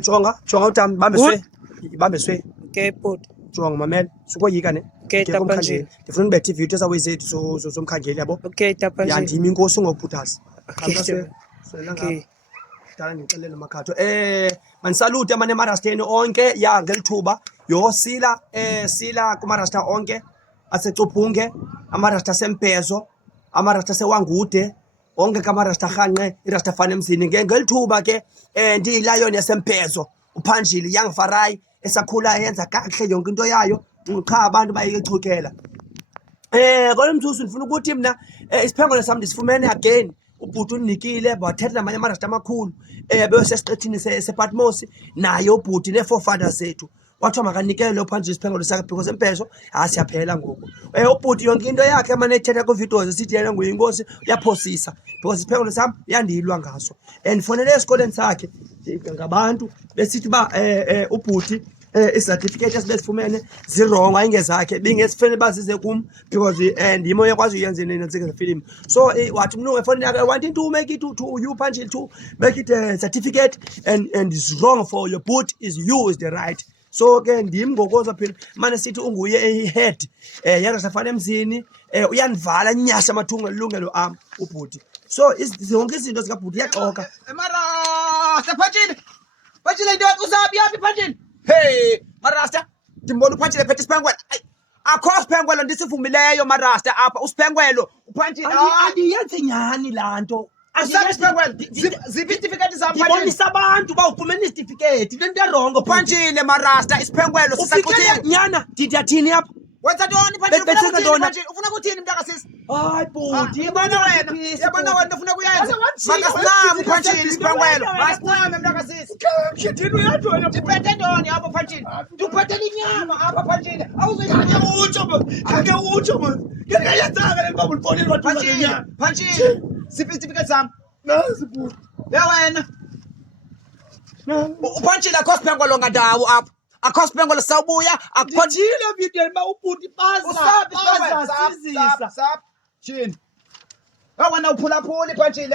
Jonga utami bambe swe. Okay, bhuti. Jonga mamela. Sukoyika ne. Okay, Tapanjini. Ndifuna ubethe ividiyo ezakwezi somkhangeli yabo. Okay, Tapanjini. Yandima inkosi ngokuphuthaza. Okay. Okay. Dala ngixelele Makhatho. Manisalute amane emarasteni onke ya ngelithuba yosila sila kumarasta onke asecupfunge amarasta sempezo amarasta sewangude onke kamarasta hanqe irasta fana emzini ngelithuba ke ndiyilayoni yasempezo uphanjili young farai esakhula yenza kakuhle yonke into yayo qha abantu bayichukela kole mthusu ndifuna ukuthi mina isiphengolo sami ndisifumene again ubhuti unikile bathetha namanye amarasta amakhulu besesiqithini sePatmos naye ubhuti ne4 zethu wathiwa makanikele uphanjile isiphengolo sakhe because empezo siyaphela ngoku ubhuti yonke into yakhe amane ethetha kwividiyo esithi yena nguyinkosi uyaphosisa because isiphengolo sami yandilwa ngaso ndifonele esikoleni sakhe ngabantu besithi ba ubhuti certificate esibesifumene zirong ayingezakhe bingesifanele bazize kum because ndimo yakwazi uyenza nenzike film so wathi mnungu efoni yakhe I want to make it to you Phanjili to make it a certificate and is wrong for your boot is you is the right so ke ndim ngokoza phela manje sithi unguye head yena safana emzini uyanivala nyasha amathunga elungelo am ubhuti so zonke izinto zika bhuti yaxoka mara Phanjili into uzabi yapi Phanjili hey marasta ndimbona uPhanjili phethe isiphengwelo akho siphengwelo ndisivumileyo marasta apha usiphengwelo uPhanjili andiyenze nyani lanto asiphengwelo ziphi certificate zami ndibonisa abantu bawufumene certificate lento erongo uPhanjili marasta isiphengwelo sisakuthini nyana ndiyathini apha wenza ntoni Phanjili ufuna ukuthini mntakasisi hayi bhuti yabona wena ufuna kuyenza makasiname uPhanjili isiphengwelo makasiname mntakasisi mshithini uyathola ndiphethe ntoni apha Phanjili ndiphethe inyama apha Phanjili ake utsho man ngiyayenzanga le ngoba ufonile wathi ngenyama Phanjili ziphi certificate zami nazi bhuti wena uPhanjili akho siphengwelo ngandawo apha akho siphengwelo sawubuya akhonjile video ma ubhuti baza sizisa chini wena uphulaphuli Phanjili